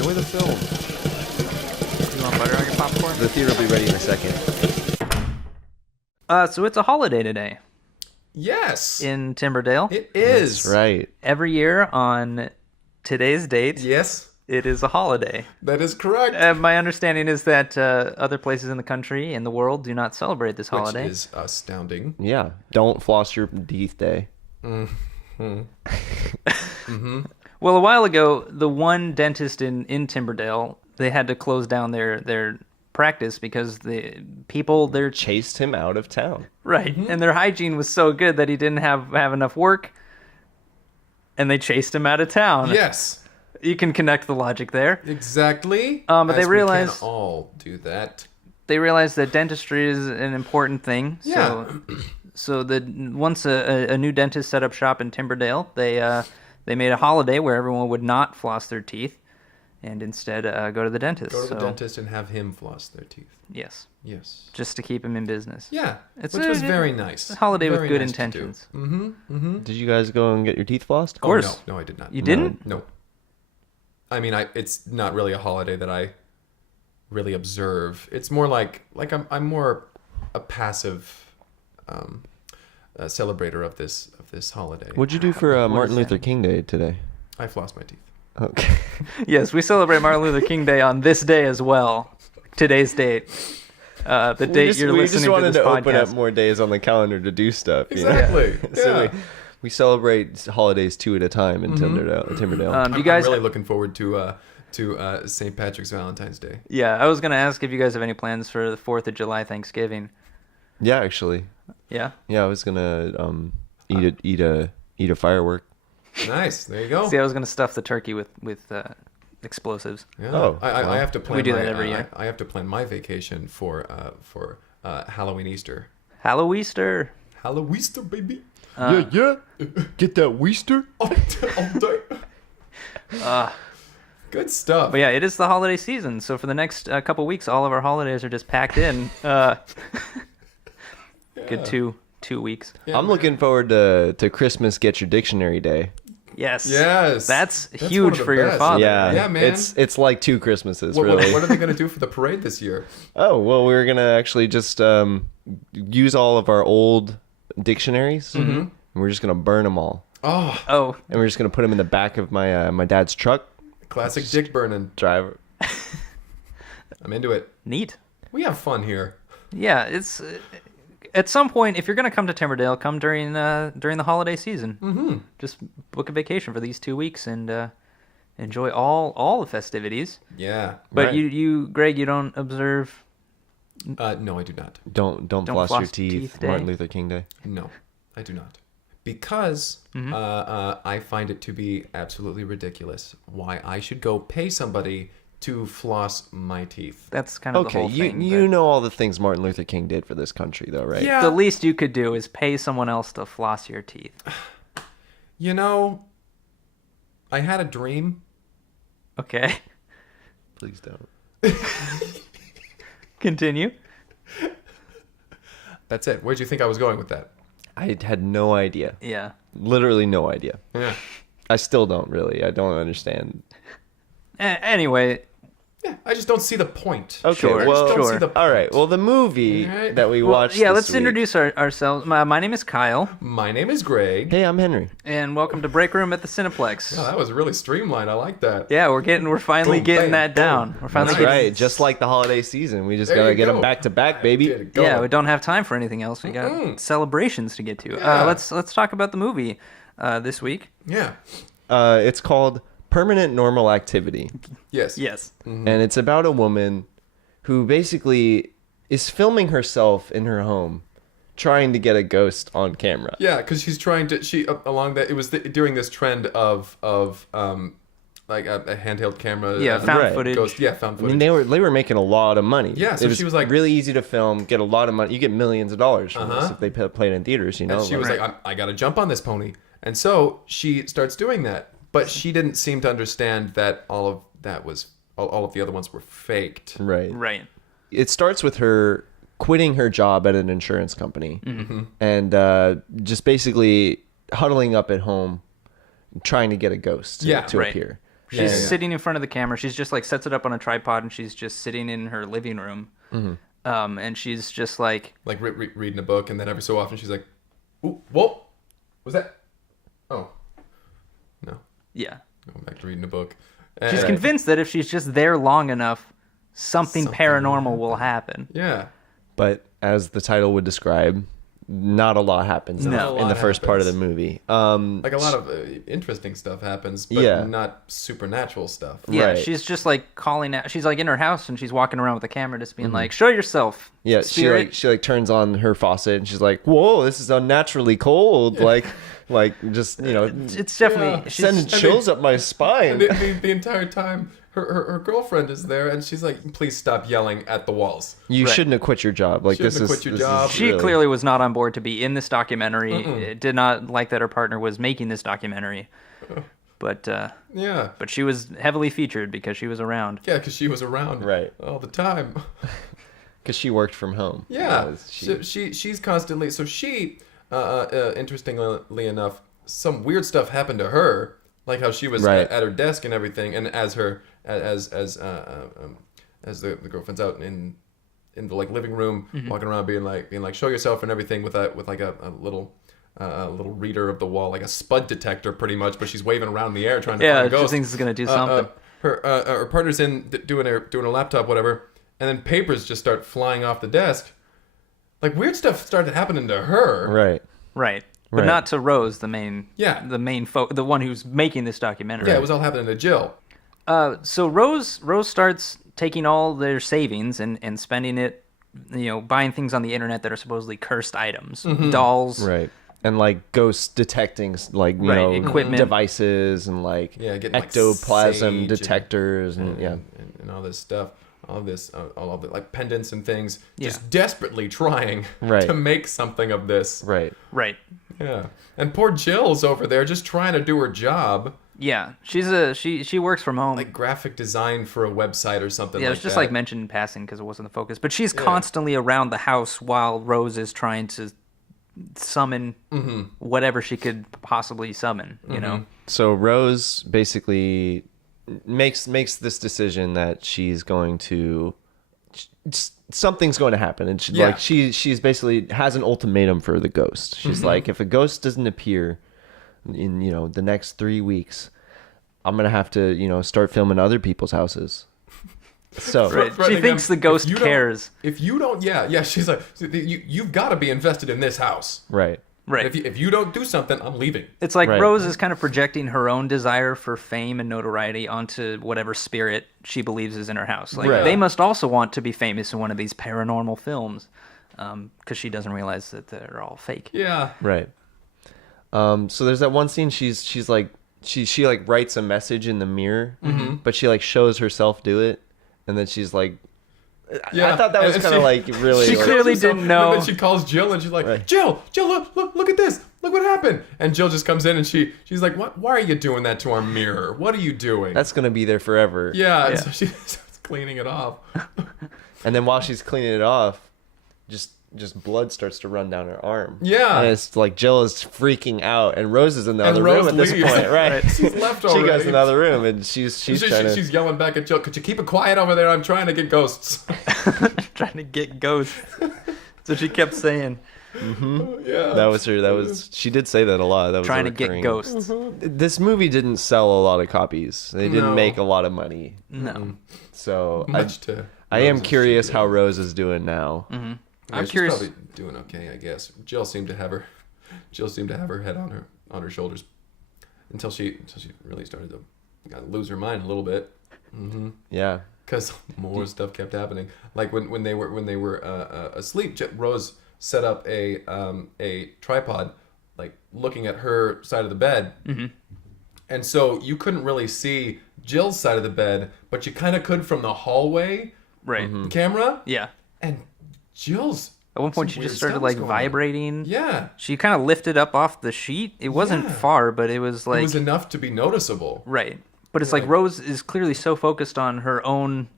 Enjoy the film. You want butter on your popcorn? The theater will be ready in a second. So it's a holiday today Yes. in Timberdale. It is. That's right. Every year on today's date, Yes, it is a holiday. that is correct. My understanding is that other places in the country, in the world, do not celebrate this holiday. Which is astounding. Yeah. Don't floss your teeth day. Well, a while ago, the one dentist in Timberdale, they had to close down their practice because the people there Chased him out of town. right, and their hygiene was so good that he didn't have enough work, and they chased him out of town. Yes, You can connect the logic there. exactly. But they As realized- we can all do that. They realized that dentistry is an important thing. Yeah. So once a new dentist set up shop in Timberdale, they made a holiday where everyone would not floss their teeth, and instead go to the dentist. Go to the dentist and have him floss their teeth. Yes, Yes. just to keep him in business. Yeah, It's which a- was very nice. A holiday with Very good nice to do. intentions. Did you guys go and get your teeth flossed? Of course. No, I did not. You didn't? No. I mean, it's not really a holiday that I really observe. It's more like I'm more a passive celebrator of this holiday. What'd you do for Martin Luther King Day today? I flossed my teeth. Okay. Yes, we celebrate Martin Luther King Day on this day as well. Today's date. The date you're we listening just wanted to this to open up podcast. more days on the calendar to do stuff. You know? Exactly. So Yeah. we celebrate holidays 2 at a time in Timberdale. Um, I'm, you guys, I'm really looking forward to St. Patrick's Valentine's Day. yeah, I was gonna ask if you guys have any plans for the 4th of July, Thanksgiving. Yeah, actually. Yeah. Yeah, I was gonna eat a firework. Nice. There you go. See, I was gonna stuff the turkey with explosives. Yeah. Oh, I well. have to plan. We do my, that every year. I have to plan my vacation for Halloween, Easter. Halloweester. Halloweester, baby. Yeah. Get that Weester. All day. Good stuff. But yeah, it is the holiday season. So for the next couple weeks, all of our holidays are just packed in. Good two weeks. Yeah, I'm man. looking forward to Christmas. Get your dictionary day. Yes. Yes. That's one huge of the for your best. father. Yeah, Yeah, man. It's like 2 Christmases, What really. are they going to do for the parade this year? Oh, well, we're going to actually just use all of our old dictionaries, and we're just going to burn them all. Oh, Oh, And we're just going to put them in the back of my dad's truck. classic dick burning. Drive. I'm into it. neat. We have fun here. Yeah, it's at some point if you're gonna come to Timberdale, come during the holiday season. Mm-hmm. Just book a vacation for these 2 weeks and enjoy all the festivities. Yeah. But Right. you, Greg, you don't observe. No, I do not. Don't floss your teeth. day. Martin Luther King Day. No, I do not. Because Mm-hmm. I find it to be absolutely ridiculous why I should go pay somebody to floss my teeth. That's kind of the Okay, whole thing. you know all the things Martin Luther King did for this country, though, right? Yeah. The least you could do is pay someone else to floss your teeth. You know, I had a dream. Okay, Please don't. continue. That's it. Where'd you think I was going with that? I had no idea. Yeah. Literally no idea. Yeah. I still don't really. I don't understand. Anyway, Yeah, I just don't see the point. Okay, Sure, well, I just don't sure. see the point. all right. Well, the movie All right. that we well, watched. yeah. this Let's week- introduce ourselves. My name is Kyle, My name is Greg. Hey, I'm Henry. and welcome to Break Room at the Cineplex. Oh, that was really streamlined. I like that. Yeah, we're finally Boom, getting bam, that down. boom. We're finally That's getting. right. Just like the holiday season, we just There gotta you get them go. back to back, baby. Get it going. Yeah, we don't have time for anything else. We got celebrations to get to. Yeah. Let's talk about the movie this week. Yeah. It's called Permanent Normal Activity, Yes. Yes. and it's about a woman who basically is filming herself in her home, trying to get a ghost on camera. Yeah, because she's trying to along that it was during this trend of like a handheld camera. Yeah, found Right. footage. Ghost. Yeah, found I footage. mean, they were making a lot of money. Yeah, so it was she was like- really easy to film, get a lot of money. You get millions of dollars from this if they played in theaters. You know, and she was Right. like, I got to jump on this pony, and so she starts doing that. But she didn't seem to understand that all of the other ones were faked. right. Right. It starts with her quitting her job at an insurance company and just basically huddling up at home, trying to get a ghost to right. appear. She's Yeah. sitting in front of the camera. She's just like sets it up on a tripod, and she's just sitting in her living room. And she's just like reading a book, and then every so often she's like, "Ooh, whoa, was that? Oh, no, yeah. going back to reading a book." She's And- convinced that if she's just there long enough, something Something paranormal will happen. Yeah. But as the title would describe, not a lot happens in No. the first part of the movie. Like a lot of interesting stuff happens, but Yeah. not supernatural stuff. Yeah, Right. she's just like calling out. She's like in her house and she's walking around with the camera, just being like, "Show yourself." Yeah, spirit. she turns on her faucet and she's like, "Whoa, this is unnaturally cold!" Like just It's definitely. Yeah. She's, sending chills up my spine. The entire time, her girlfriend is there, and she's like, "Please stop yelling at the walls." You Right. shouldn't have quit your job. Like Shouldn't this have is quit your this is job. she really- clearly was not on board to be in this documentary. Did not like that her partner was making this documentary, but Yeah. but she was heavily featured because she was around. Yeah, because she was around Right. all the time. because she worked from home. Yeah, She- she's constantly. So she, interestingly enough, some weird stuff happened to her, like how she was Right. at her desk and everything, and as the girlfriend's out in the like living room, walking around being like show yourself and everything with a little reader of the wall, like a spud detector, pretty much, but she's waving around in the air trying to Yeah, find a she ghost. thinks it's gonna do something. Her partner's doing her laptop, whatever, and then papers just start flying off the desk. Like weird stuff started happening to her. Right. Right. But Right. not to Rose, the main, Yeah. the one who's making this documentary. Yeah, it was all happening to Jill. So Rose starts taking all their savings and spending it, buying things on the internet that are supposedly cursed items, dolls. Right. And like ghost detecting, like you Right, know, equipment. devices and like Yeah, getting, like, ectoplasm sage detectors and yeah. and all this stuff, all of the like pendants and things, just Yeah. desperately trying Right. to make something of this. Right. Right. Yeah, and poor Jill's over there just trying to do her job, Yeah. She works from home. like graphic design for a website or something. Yeah, it like was just that. like mentioned in passing because it wasn't the focus. But she's constantly around the house while Rose is trying to summon whatever she could possibly summon. You know. So Rose basically makes this decision that she's going to something's going to happen, and she, Yeah. like she's basically has an ultimatum for the ghost. She's like, if a ghost doesn't appear in the next 3 weeks, I'm gonna have to start filming other people's houses. So Right. She threatening thinks them, the ghost if you don't- cares. If you don't, yeah, she's like, you've got to be invested in this house. right. Right. If you don't do something, I'm leaving. It's like Right. Rose is kind of projecting her own desire for fame and notoriety onto whatever spirit she believes is in her house. Like Right. they must also want to be famous in one of these paranormal films, because she doesn't realize that they're all fake. Yeah. Right. So there's that one scene. She's like she like writes a message in the mirror, but she like shows herself do it, and then she's like, Yeah. I thought that was And kind of she- like really. She like, clearly herself, didn't know. And then she calls Jill and she's like, Right. Jill, look at this. Look what happened. And Jill just comes in and she's like, what? Why are you doing that to our mirror? What are you doing? that's gonna be there forever. yeah. And Yeah. so she starts cleaning it off. And then while she's cleaning it off, just blood starts to run down her arm. Yeah. And it's like Jill is freaking out, and Rose is in the And other Rose room at this leaves. point, right? She's left She already. goes in the other room, and she's trying to. She's yelling back at Jill, could you keep it quiet over there? I'm trying to get ghosts. Trying to get ghosts. So she kept saying, Yeah. That was her. That was she did say that a lot. That was a trying to get recurring- ghosts. This movie didn't sell a lot of copies. They didn't No. make a lot of money. No. So Much to I am Rose's curious studio. how Rose is doing now. Yeah, I'm she's curious. probably doing okay, I guess. Jill seemed to have her head on her shoulders until she really started to lose her mind a little bit. Yeah. Because more stuff kept happening. Like when they were asleep, Rose set up a tripod, like looking at her side of the bed, and so you couldn't really see Jill's side of the bed, but you kind of could from the hallway Right. camera. Yeah. And Jill's At one point, some she weird just started stuff was like going on. vibrating. Yeah, She kind of lifted up off the sheet. It wasn't Yeah. far, but it was like it was enough to be noticeable. right. But it's like Rose is clearly so focused on her own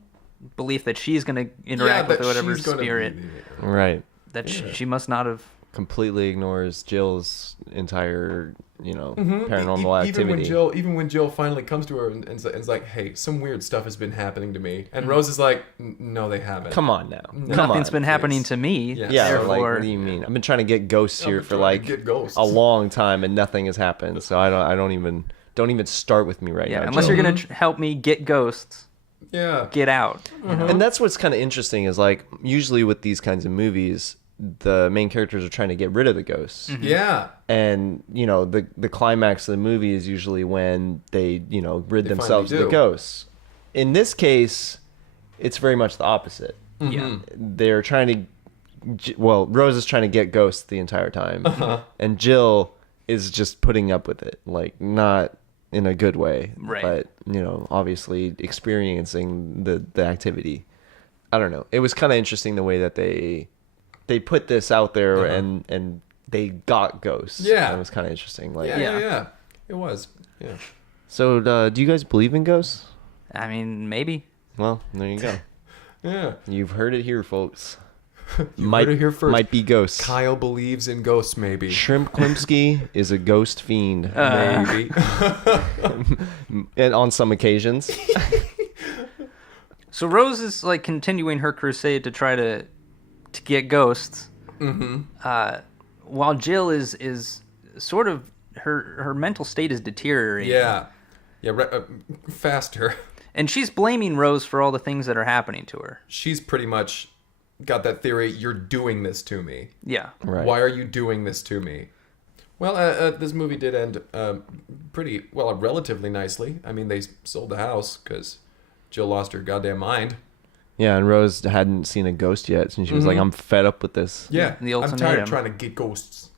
belief that she's going to interact with that whatever she's gonna spirit be- Right. that she must not have completely ignores Jill's entire, paranormal activity. Even when Jill finally comes to her and is like, "Hey, some weird stuff has been happening to me," and Rose is like, "No, they haven't. Come on now. No. Come Nothing's on, been happening please. to me. Yeah. Yeah, therefore, like, what do you mean? I've been trying to get ghosts here for like get ghosts. a long time, and nothing has happened. So I don't even start with me right now. unless Jill. you're gonna help me get ghosts, Yeah. get out. You know? And that's what's kind of interesting is like usually with these kinds of movies, the main characters are trying to get rid of the ghosts. Yeah. And the climax of the movie is usually when they rid They themselves of finally the do. ghosts. In this case, it's very much the opposite. Yeah. They're trying to, Rose is trying to get ghosts the entire time, and Jill is just putting up with it, like not in a good way, Right. but obviously experiencing the activity. I don't know. It was kind of interesting the way that they put this out there and they got ghosts. Yeah. It was kind of interesting. Like, Yeah. It was. Yeah. So, do you guys believe in ghosts? I mean, maybe. Well, there you go. Yeah. You've heard it here, folks. You heard it here first. Might be ghosts. Kyle believes in ghosts, maybe. Shrimp Klimsky is a ghost fiend, Maybe. and on some occasions. So Rose is like continuing her crusade to try to get ghosts. While Jill is sort of her mental state is deteriorating. Yeah. Faster. And she's blaming Rose for all the things that are happening to her. She's pretty much got that theory, you're doing this to me. Yeah. Right. Why are you doing this to me? Well, this movie did end relatively nicely. I mean, they sold the house because Jill lost her goddamn mind. Yeah, and Rose hadn't seen a ghost yet, and she was like, "I'm fed up with this." Yeah, The I'm tired ultimatum. of trying to get ghosts.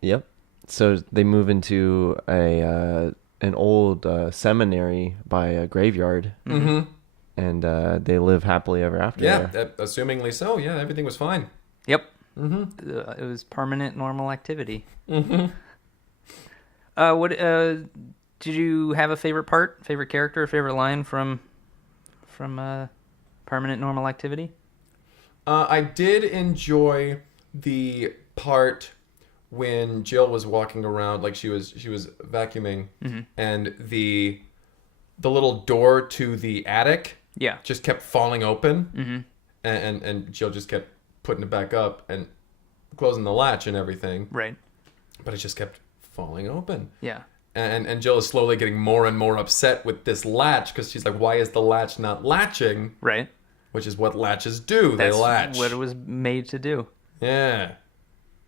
Yep. So they move into an old seminary by a graveyard, and they live happily ever after. Yeah, there. assumingly so. Yeah, everything was fine. Yep. It was permanent normal activity. What did you have a favorite part, favorite character, favorite line from permanent normal activity? I did enjoy the part when Jill was walking around, like she was vacuuming, and the little door to the attic Yeah. just kept falling open, and Jill just kept putting it back up and closing the latch and everything, Right. but it just kept falling open. Yeah. And Jill is slowly getting more and more upset with this latch because she's like, why is the latch not latching? Right. Which is what latches do. That's they latch. what it was made to do. Yeah.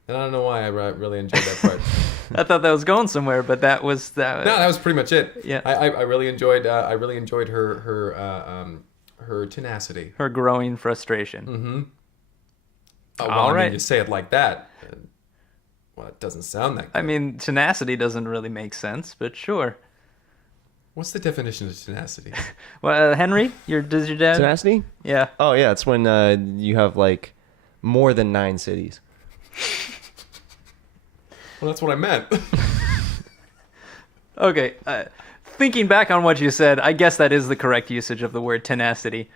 And I don't know why I really enjoyed that part. I thought that was going somewhere, but that was that. No, that was pretty much it. Yeah. I really enjoyed her tenacity. Her growing frustration. Well, All I right. mean, you say it like that. Well, it doesn't sound that good. I mean, tenacity doesn't really make sense, but sure. What's the definition of tenacity? Well, Henry, does your dad? Tenacity? Yeah. Oh yeah, it's when you have like more than 9 cities. Well, that's what I meant. Okay. Thinking back on what you said, I guess that is the correct usage of the word tenacity.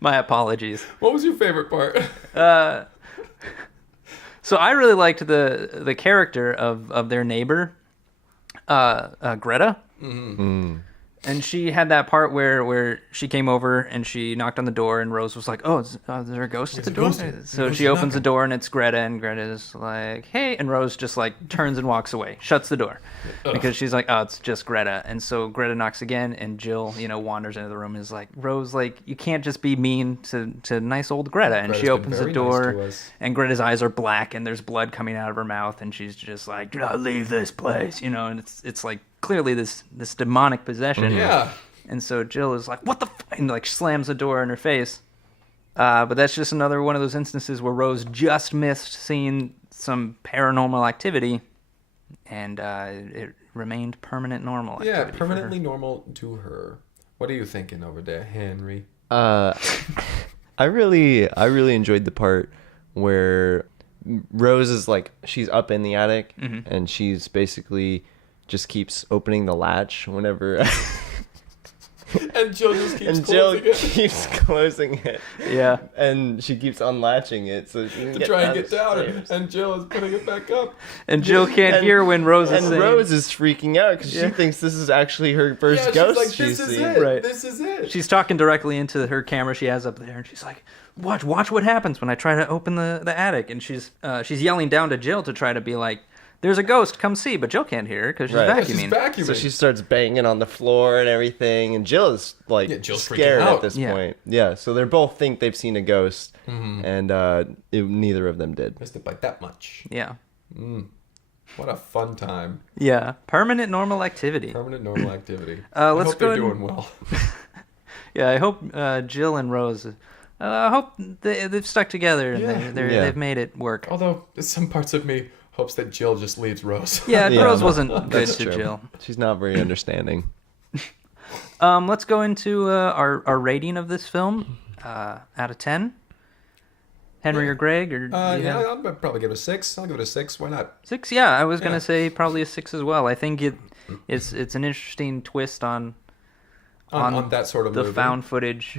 My apologies. What was your favorite part? So I really liked the character of their neighbor, Greta. And she had that part where she came over and she knocked on the door and Rose was like, "Oh, is there a ghost at the door?" So she opens the door and it's Greta, and Greta's like, "Hey," and Rose just like turns and walks away, shuts the door because she's like, "Oh, it's just Greta." And so Greta knocks again, and Jill, wanders into the room and is like, "Rose, like you can't just be mean to nice old Greta." And Greta's she been opens the very nice to door, us. and Greta's eyes are black and there's blood coming out of her mouth, and she's just like, "Do not leave this place," and it's like clearly this demonic possession. Yeah. And so Jill is like, "What the?" And like slams the door in her face. But that's just another one of those instances where Rose just missed seeing some paranormal activity, and it remained permanent normal activity. Yeah, for her. permanently normal to her. What are you thinking over there, Henry? I really enjoyed the part where Rose is like, she's up in the attic and she's basically just keeps opening the latch whenever And Jill just keeps And Jill closing it keeps closing it. Yeah. And she keeps unlatching it so she can to try and down get down. the stairs. And Jill is putting it back up. And Jill can't And- hear when Rose is And saying. Rose is freaking out because Yeah. she thinks this is actually her first Yeah, she's ghost like, she's this is seen. it. Right. This is it. She's talking directly into her camera she has up there, and she's like, watch what happens when I try to open the attic. And she's yelling down to Jill to try to be like, there's a ghost, come see. But Jill can't hear her because she's Right. Yeah, vacuuming. she's vacuuming. So she starts banging on the floor and everything, and Jill is like Jill's freaking scared out. at this Yeah. point. Yeah, so they both think they've seen a ghost, and neither of them did. Missed it by that much. Yeah. What a fun time. Yeah. Permanent normal activity. Permanent normal activity. Let's I hope go they're ahead doing and- well. Yeah, I hope Jill and Rose. I hope they've stuck together and Yeah. they've made it work. Although some parts of me hopes that Jill just leaves Rose. Yeah, Yeah, Rose no, wasn't good that's to true. Jill. She's not very understanding. Let's go into our rating of this film out of 10. Henry or Greg or do you Yeah, have I'll probably give it a 6. I'll give it a 6. Why not? 6? Yeah, I was gonna Yeah. say probably a 6 as well. I think it's an interesting twist on On that sort of the movie. found footage,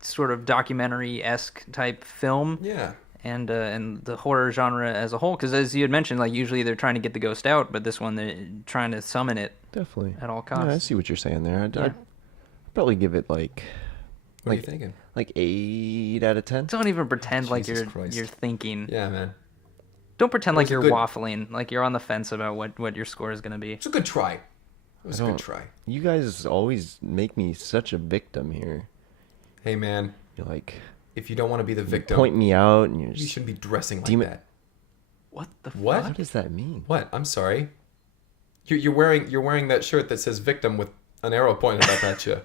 sort of documentary-esque type film. Yeah. And the horror genre as a whole, because as you had mentioned, like usually they're trying to get the ghost out, but this one they're trying to summon it Definitely. at all Yeah, I costs. see what you're saying there. Yeah. I'd probably give it like What are you thinking? 8 out of 10. Don't even pretend like Jesus you're Christ. thinking. Yeah, man. Don't pretend like was a you're good- waffling, like you're on the fence about what your score is going to be. It's a good try. It was a I good don't- try. You guys always make me such a victim here. Hey, man. You're like, If you don't want to be the victim, point me out, and you're you just, shouldn't be dressing like Demon- that. What the What? what does that mean? What? I'm sorry. You're wearing that shirt that says "victim" with an arrow pointed up at you.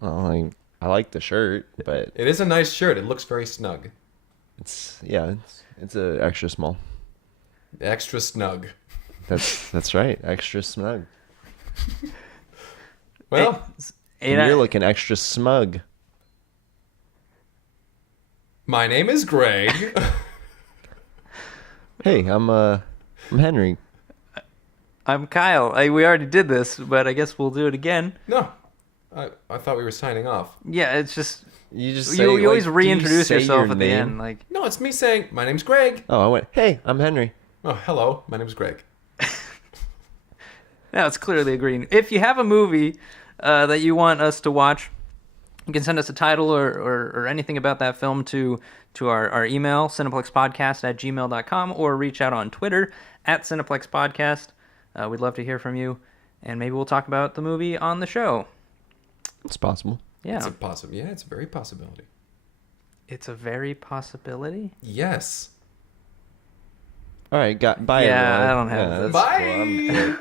Well, I like the shirt, but It is a nice shirt. It looks very snug. it's a extra small. Extra snug. That's right, extra snug. Well, Eight And you're out- looking extra smug. my name is Greg. Hey, I'm Henry. I'm Kyle. We already did this, but I guess we'll do it again. No, I thought we were signing off. Yeah, it's just You just you say, always like, do you reintroduce say yourself your at the name? end, like. No, it's me saying my name's Greg. Oh, I went. Hey, I'm Henry. Oh, hello. My name's Greg. No, it's clearly agreeing. If you have a movie that you want us to watch, you can send us a title or anything about that film to our email, cineplexpodcast@gmail.com, or reach out on Twitter @cineplexpodcast. We'd love to hear from you, and maybe we'll talk about the movie on the show. It's possible. Yeah, It's a possible. Yeah, it's a very possibility. it's a very possibility. Yes. All right, bye. Yeah, everyone. I don't have- that's Bye. cool. I'm good.